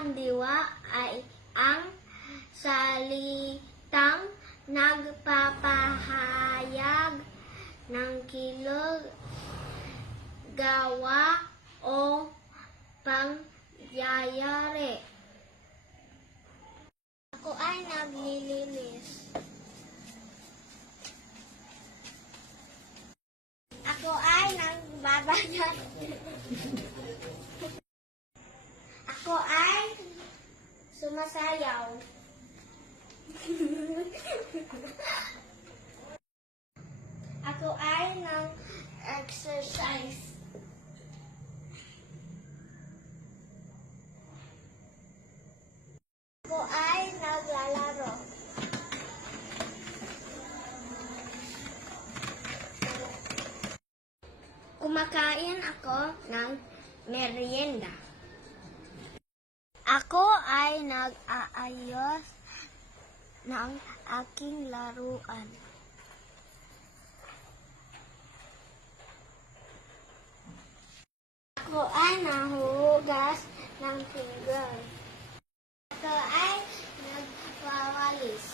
ang diwa ay ang salitang nagpapahayag ng kilog, gawa o pangyayari. Ako ay naglilinis. Ako ay nagbabayad. Ako ay sumasayaw. Ako ay nag-exercise. Ako ay naglalaro. Kumakain ako ng merienda. Ako ay nag-aayos ng aking laruan. Ako ay nahuhugas ng pinggan. Ako ay nagwawalis.